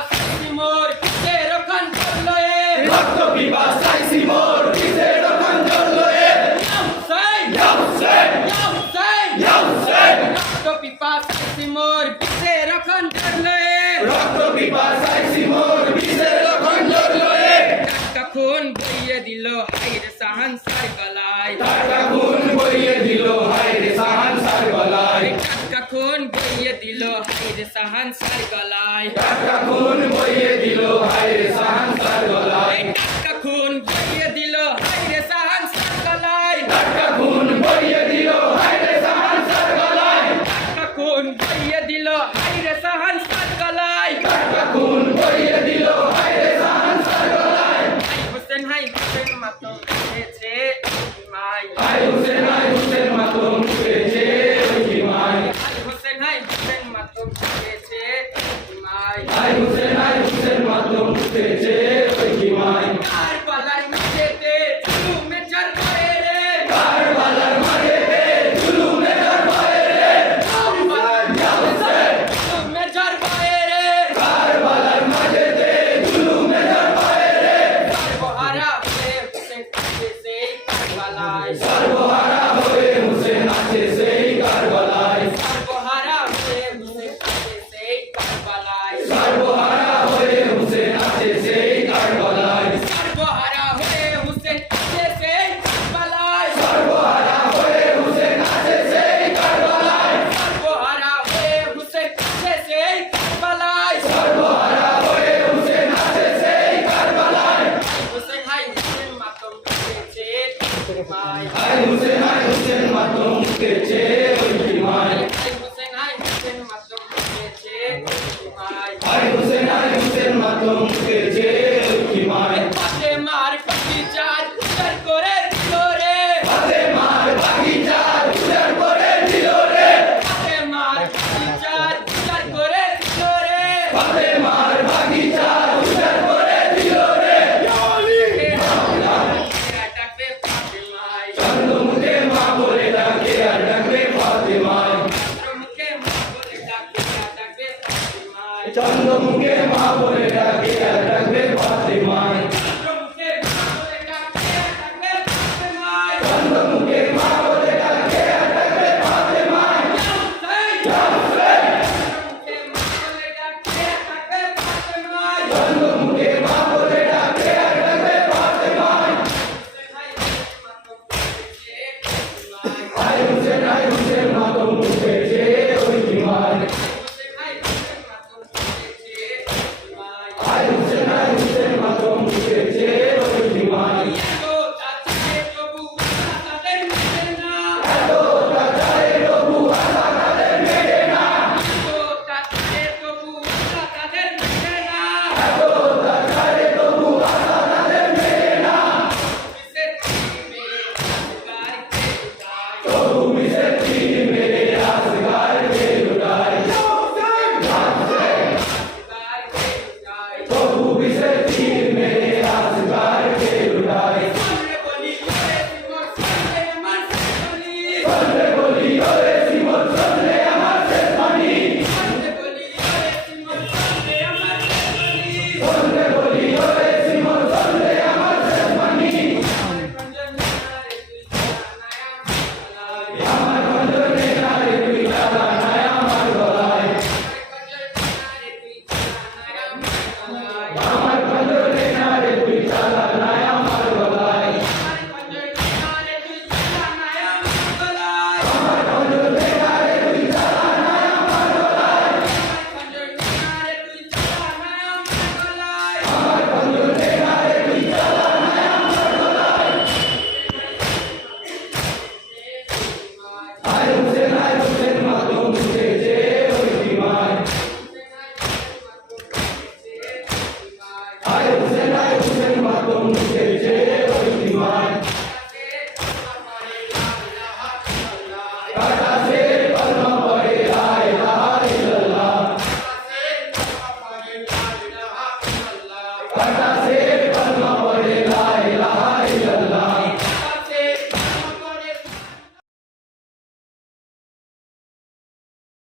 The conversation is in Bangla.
পিপাসাইছি মোর কিসের খঞ্জর লয়ে রক্ত পিপাসাইছি মোর কিসের খঞ্জর লয়ে ইয়া হুসেন ইয়া হুসেন ইয়া হুসেন রক্ত পিপাসাইছি মোর কিসের খঞ্জর লয়ে রক্ত পিপাসাইছি মোর কিসের খঞ্জর লয়ে টাকা খুন বইয়ে দিল হায়রে সাহানসার গলায় টাকা খুন বইয়ে দিল হায়রে সাহানসার গলায় টাকা খুন বইয়ে দিল হায়রে সাহানসার গলায় টাকা খুন বইয়ে দিল হায়রে সাহানসার গলায় টাকা খুন বইয়ে দিল হায়রে সাহানসার গলায় টাকা খুন বইয়ে দিল হায়রে সাহানসার গলায় টাকা খুন বইয়ে দিল হায়রে সাহানসার গলায় টাকা খুন বইয়ে দিল হায়রে সাহানসার গলায় হাই হোসেন মাতম উঠেছে মাই হায় হুসেন মাতম উঠেছে ওই মাই হাই হোসেন মাতম উঠেছে মাই হায় হুসেন মাতম উঠেছে ওই মাই কারবালার মাঝেতে জুলুমে জার করে রে কারবালার মাঝেতে জুলুমে জার করে রে ইয়া হুসেন জুলুমে জার করে রে কারবালার মাঝেতে জুলুমে জার করে রে সর্বহারা হয়ে হোসেন আছে সেই কারবালায় সর্বহারা হয়ে হুসেন আছে সেই কারবালায় সর্বহারা হয়ে হোসেন আছে সেই কারবালায় সর্বহারা হয়ে হুসেন আছে সেই কারবালায় সর্বহারা হয়ে হোসেন আছে সেই কারবালায় সর্বহারা হয়ে হুসেন আছে সেই কারবালায় সর্বহারা হয়ে হোসেন আছে সেই কারবালায় সর্বহারা হয়ে হুসেন আছে সেই কারবালায় হোসেন মাতম উঠেছে মাই হায় হুসেন মাতম উঠেছে ওই মাই হোসেন মাতম উঠেছে মাই হায় হুসেন মাতম উঠেছে ওই মাই ফাতেমার বাগিচার উজাড় করে দিল রে ফাতেমার বাগিচার উজাড় করে দিল রে ফাতেমার বাগিচার উজাড় করে দিল রে ফাতেমার বাগিচার উজাড় করে দিল রে ডাকবে ফাতেমায় চন্দ্রমুখে মা বলে ডাকে আর ডাকবে ফাতেমায় মুখে মা বলে ডাকবে ফাতেমায় চন্দ্রমুখে মা বলে ডাকে আর ডাকবে ফাতেমায় মুখে মা বলে ডাকবে ফাতেমায় চন্দ্রমুখে মা বলে ডাকে আর ডাকবে ফাতেমায় ইয়া হুসেন মুখে মা বলে ডাকবে ফাতেমায় চন্দ্রমুখে মা বলে ডাকে আর ডাকবে ফাতেমায় হায় হুসেন মাতম উঠেছে ওই মাই হায় হুসেন মাতম উঠেছে ওই মাই এত তাজারে রবু আশা তাদের মেটে না এত তাজারে রবু আশা তাদের মেটে না তবু মিশের তীর মেরে আসগার কে লুটায় তবু মিশের তীর মেরে আসগার কে লুটায় সন্ধ্যে বলি ওরে সিমন সন্ধ্যে আমার শেষ বাণী সন্ধ্যে বলি ওরে সিমন সন্ধ্যে আমার শেষ বাণী আমার খঞ্জরে নারে তুই চালা নাই আমার গলায় আমার খঞ্জরে নারে তুই চালা নাই আমার গলায় আমার খঞ্জরে নারে তুই চালা নাই আমার গলায় আমার খঞ্জরে নারে তুই চালা নাই আমার গলায় হায় হুসেন মাতম উঠেছে ওই মাই হায় হুসেন মাতম উঠেছে ওই মাই কাটা সে কলমা পড়ে লা ইলাহা ইল্লাল্লাহ কাটা